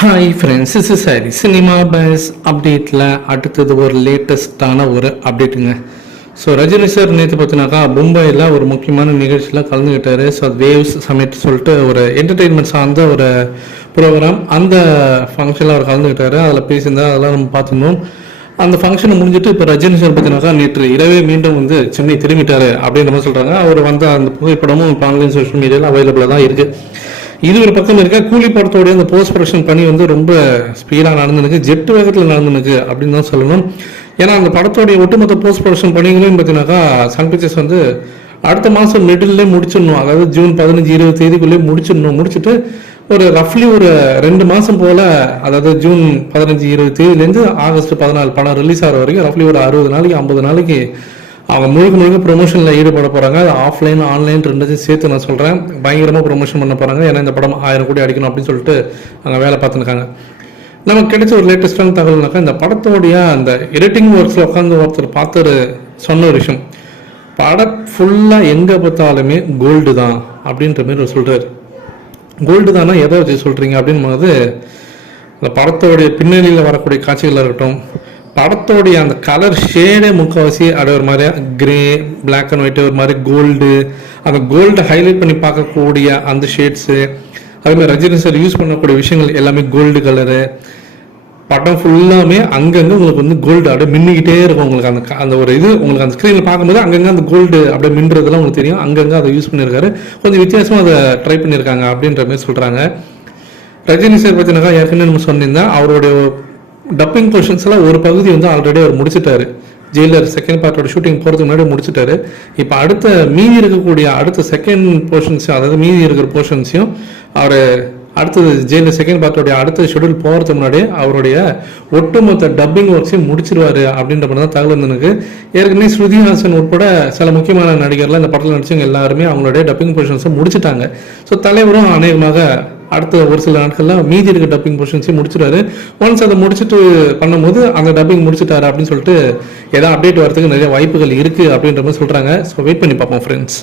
Hi friends, is sorry cinema bus அப்டேட்டில் அடுத்தது ஒரு லேட்டஸ்டான ஒரு அப்டேட்டுங்க. ஸோ ரஜினி சார் நேற்று பார்த்தினாக்கா மும்பையில் ஒரு முக்கியமான நிகழ்ச்சியில் கலந்துக்கிட்டார். ஸோ வேவ்ஸ் சமிட் சொல்லிட்டு ஒரு என்டர்டெயின்மெண்ட் சார்ந்த ஒரு ப்ரோக்ராம், அந்த ஃபங்க்ஷனில் அவர் கலந்துக்கிட்டார். அதில் பேசியிருந்தார், அதெல்லாம் நம்ம பார்த்துருந்தோம். அந்த ஃபங்க்ஷனை முடிஞ்சிட்டு இப்போ ரஜினி சார் பார்த்தினாக்கா நேற்று இரவே மீண்டும் வந்து சென்னை திரும்பிட்டார் அப்படின்ற மாதிரி சொல்கிறாங்க. அவர் வந்த அந்த புகைப்படமும் இப்போ ஆன்லைன் சோஷியல் மீடியாவில் அவைலபிளாக தான் இருக்குது. இது ஒரு பக்கம் இருக்க, கூலி படத்தோடைய அந்த போஸ்ட் ப்ரொடக்ஷன் பணி வந்து ரொம்ப ஸ்பீடாக நடந்துருக்கு, ஜெட்டு வேகத்தில் நடந்துருக்கு அப்படின்னு தான் சொல்லணும். ஏன்னா அந்த படத்தோடைய ஒட்டுமொத்த போஸ்ட் ப்ரொடக்ஷன் பணிகளையும் பார்த்தீங்கன்னாக்கா சன் பிக்சர்ஸ் வந்து அடுத்த மாதம் மிடில்லே முடிச்சிடணும், அதாவது ஜூன் 15-20 தேதிக்குள்ளே முடிச்சுட்டு ஒரு ரஃப்லி ஒரு 2 மாதம் போல், அதாவது ஜூன் 15-20 தேதியிலேருந்து ஆகஸ்ட் 14 படம் ரிலீஸ் ஆகிற வரைக்கும் ரஃப்லி ஒரு 60 நாளைக்கு 50 நாளைக்கு அவங்க முழுக்க ப்ரொமோஷனில் ஈடுபட போகிறாங்க. அது ஆஃப்லைன் ஆன்லைன் ரெண்டுத்தையும் சேர்த்து நான் சொல்கிறேன், பயங்கரமாக ப்ரொமோஷன் பண்ண போகிறாங்க. ஏன்னா இந்த படம் 1000 கோடி அடிக்கணும் அப்படின்னு சொல்லிட்டு அங்கே வேலை பார்த்துருக்காங்க. நமக்கு கிடைச்ச ஒரு லேட்டஸ்டான தகவல்னாக்கா, இந்த படத்தோடைய அந்த எடிட்டிங் ஒர்க்ஸில் உட்காந்து ஒருத்தர் பார்த்து சொன்ன ஒரு விஷயம், படம் ஃபுல்லாக எங்கே பார்த்தாலுமே கோல்டு தான் அப்படின்ற மாதிரி அவர் சொல்கிறார். கோல்டு தானே எதை வச்சு சொல்கிறீங்க அப்படின்னு போது, அந்த படத்தோடைய பின்னணியில் வரக்கூடிய காட்சிகளாக இருக்கட்டும், படத்தோடைய அந்த கலர் ஷேடே முக்கால்வாசி அது ஒரு மாதிரி கிரே, பிளாக் அண்ட் ஒயிட், ஒரு மாதிரி கோல்டு, அந்த கோல்டை ஹைலைட் பண்ணி பார்க்கக்கூடிய அந்த ஷேட்ஸு, அதுமாதிரி ரஜினி சார் யூஸ் பண்ணக்கூடிய விஷயங்கள் எல்லாமே கோல்டு கலரு. படம் ஃபுல்லாமே அங்கங்கே உங்களுக்கு வந்து கோல்டு அப்படியே மின்னிக்கிட்டே இருக்கும். உங்களுக்கு அந்த ஒரு இது உங்களுக்கு அந்த ஸ்க்ரீனில் பார்க்கும்போது அங்கங்கே அந்த கோல்டு அப்படியே மின்றதெல்லாம் உங்களுக்கு தெரியும். அங்கங்கே அதை யூஸ் பண்ணியிருக்காரு, கொஞ்சம் வித்தியாசமாக அதை ட்ரை பண்ணியிருக்காங்க அப்படின்ற மாதிரி சொல்கிறாங்க. ரஜினி சார் பார்த்தீங்கன்னா ஏற்கனவே நம்ம சொன்னிருந்தேன், அவருடைய டப்பிங் போர்ஷன்ஸ் எல்லாம் ஒரு பகுதி வந்து ஆல்ரெடி அவர் முடிச்சிட்டாரு. ஜெயிலர் செகண்ட் பார்ட்டோட ஷூட்டிங் போகிறதுக்கு முன்னாடி முடிச்சிட்டாரு. இப்போ அடுத்த மீதி இருக்கக்கூடிய அடுத்த செகண்ட் போர்ஷன்ஸையும், அதாவது மீதி இருக்கிற போர்ஷன்ஸையும் அவர் அடுத்தது ஜெயிலர் செகண்ட் பார்ட்டோடைய அடுத்த ஷெடியூல் போகிறதுக்கு முன்னாடி அவருடைய ஒட்டுமொத்த டப்பிங் ஒர்க்ஸையும் முடிச்சிருவாரு அப்படின்ற மாதிரி தான் தகவல் இருந்தனுக்கு. ஏற்கனவே ஸ்ருதிஹாசன் உட்பட சில முக்கியமான நடிகர்லாம் இந்த படத்தில் நடிச்சவங்க எல்லாருமே அவங்களுடைய டப்பிங் போர்ஷன்ஸை முடிச்சிட்டாங்க. ஸோ தலைவரும் அநேகமாக அடுத்த ஒரு சில நாட்களில் மீதி இருக்க டப்பிங் போர்ஷன்ஸையும் முடிச்சிட்டாரு. ஒன்ஸ் அதை முடிச்சுட்டு பண்ணும்போது அந்த டப்பிங் முடிச்சிட்டாரு அப்படின்னு சொல்லிட்டு ஏதாவது அப்டேட் வரதுக்கு நிறைய வாய்ப்புகள் இருக்குது அப்படின்ற மாதிரி சொல்கிறாங்க. ஸோ வெயிட் பண்ணி பார்ப்போம் ஃப்ரெண்ட்ஸ்.